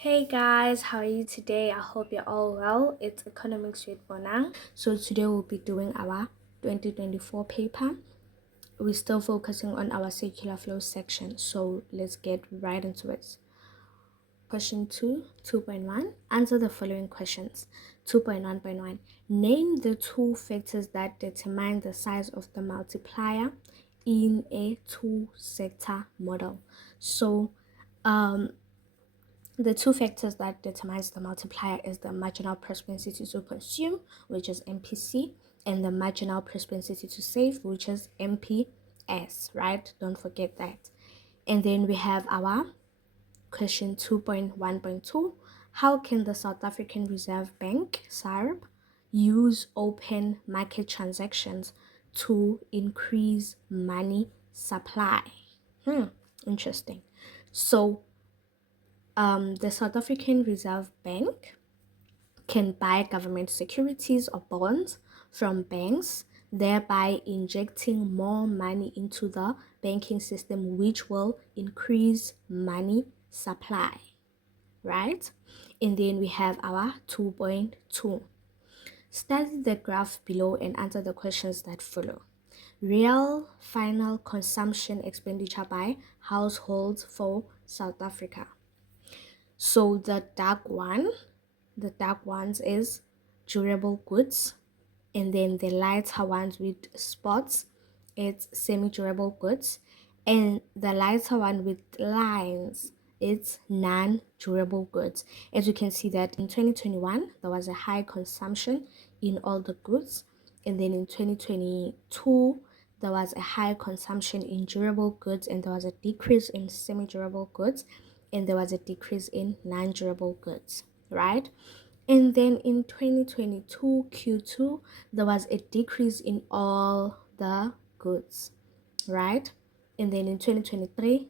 Hey guys, how are you today? I hope you're all well. It's Economics with Bonang. So today we'll be doing our 2024 paper. We're still focusing on our circular flow section. So let's get right into it. Question 2, 2.1. Answer the following questions. 2.1.1. Name the two factors that determine the size of the multiplier in a two-sector model. So the two factors that determines the multiplier is the marginal propensity to consume, which is MPC, and the marginal propensity to save, which is MPS, right? Don't forget that. And then we have our question 2.1.2. How can the South African Reserve Bank, SARB, use open market transactions to increase money supply? Interesting. So the South African Reserve Bank can buy government securities or bonds from banks, thereby injecting more money into the banking system, which will increase money supply, right? And then we have our 2.2. Study the graph below and answer the questions that follow. Real final consumption expenditure by households for South Africa. So the dark ones is durable goods, and then the lighter ones with spots, it's semi-durable goods, and the lighter one with lines, it's non-durable goods. As you can see that in 2021 there was a high consumption in all the goods, and then in 2022 there was a high consumption in durable goods, and there was a decrease in semi-durable goods, and there was a decrease in non-durable goods, right? And then in 2022 Q2 there was a decrease in all the goods, right? And then in 2023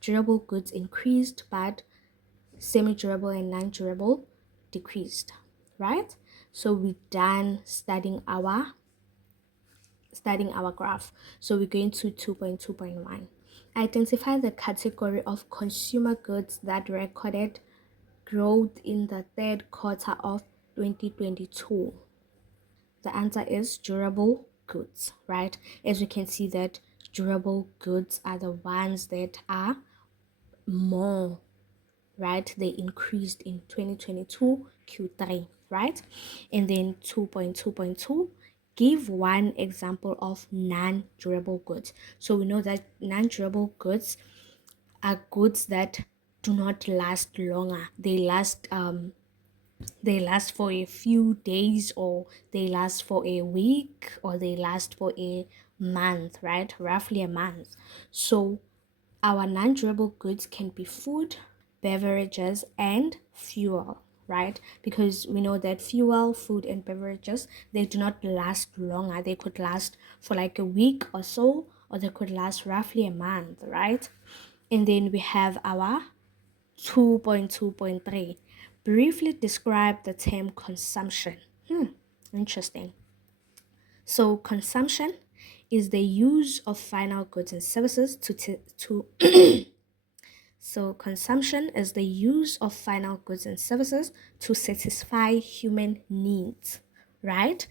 durable goods increased, but semi-durable and non-durable decreased, right? So we're done studying our graph. So we're going to 2.2.1. Identify the category of consumer goods that recorded growth in the third quarter of 2022. The answer is durable goods, right? As you can see that durable goods are the ones that are more, right? They increased in 2022 Q3, right? And then 2.2.2, give one example of non-durable goods. So we know that non-durable goods are goods that do not last longer. They last for a few days, or they last for a week, or they last for a month, right? Roughly a month. So our non-durable goods can be food, beverages, and fuel, right? Because we know that fuel, food, and beverages, they do not last longer. They could last for like a week or so, or they could last roughly a month, right? And then we have our 2.2.3. Briefly describe the term consumption. Interesting. So consumption is the use of final goods and services to so consumption is the use of final goods and services to satisfy human needs, right?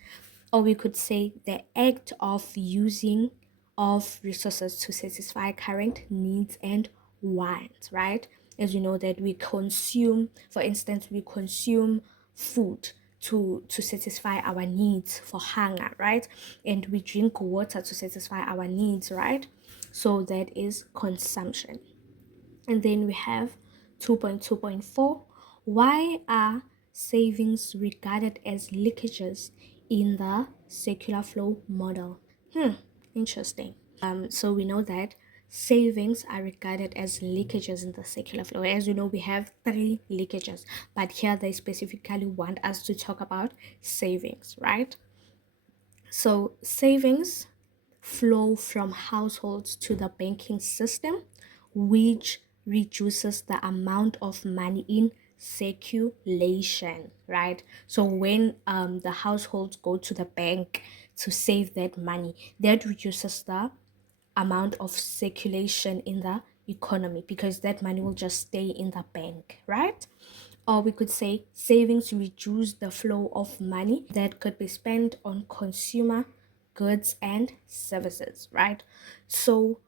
Or we could say the act of using of resources to satisfy current needs and wants, right? As you know that we consume, for instance, we consume food to satisfy our needs for hunger, right? And we drink water to satisfy our needs, right? So that is consumption. And then we have 2.2.4. Why are savings regarded as leakages in the circular flow model? Interesting. So we know that savings are regarded as leakages in the circular flow. As you know, we have three leakages, but here they specifically want us to talk about savings, right? So savings flow from households to the banking system, which reduces the amount of money in circulation, right? So when the households go to the bank to save that money, that reduces the amount of circulation in the economy because that money will just stay in the bank, right? Or we could say savings reduce the flow of money that could be spent on consumer goods and services, right? So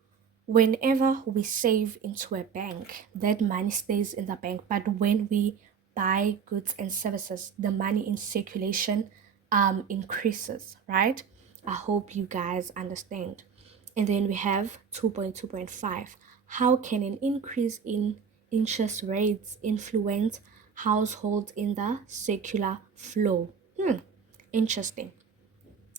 whenever we save into a bank, that money stays in the bank. But when we buy goods and services, the money in circulation increases, right? I hope you guys understand. And then we have 2.2.5. How can an increase in interest rates influence households in the circular flow? Interesting.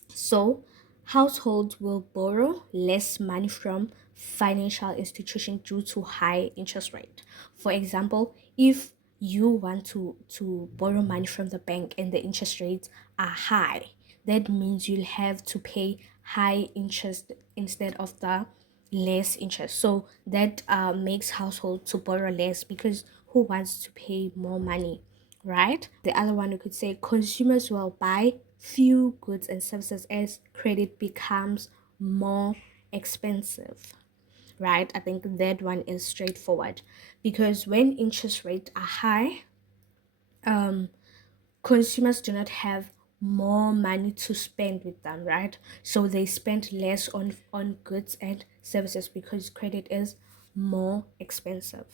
So, households will borrow less money from financial institutions due to high interest rate. For example, if you want to borrow money from the bank and the interest rates are high, that means you'll have to pay high interest instead of the less interest. So that makes household to borrow less because who wants to pay more money, right? The other one, we could say consumers will buy few goods and services as credit becomes more expensive, right? I think that one is straightforward because when interest rates are high, consumers do not have more money to spend with them, right? So they spend less on goods and services because credit is more expensive.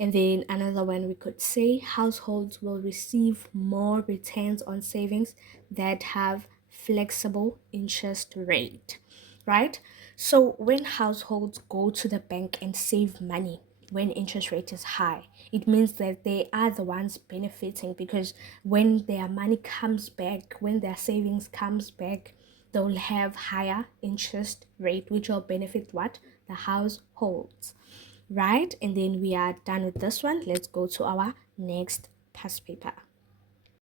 And then another one, we could say households will receive more returns on savings that have flexible interest rate, right? So when households go to the bank and save money when interest rate is high, it means that they are the ones benefiting because when their money comes back, when their savings comes back, they'll have higher interest rate, which will benefit what? The households, right? And then we are done with this one. Let's go to our next past paper.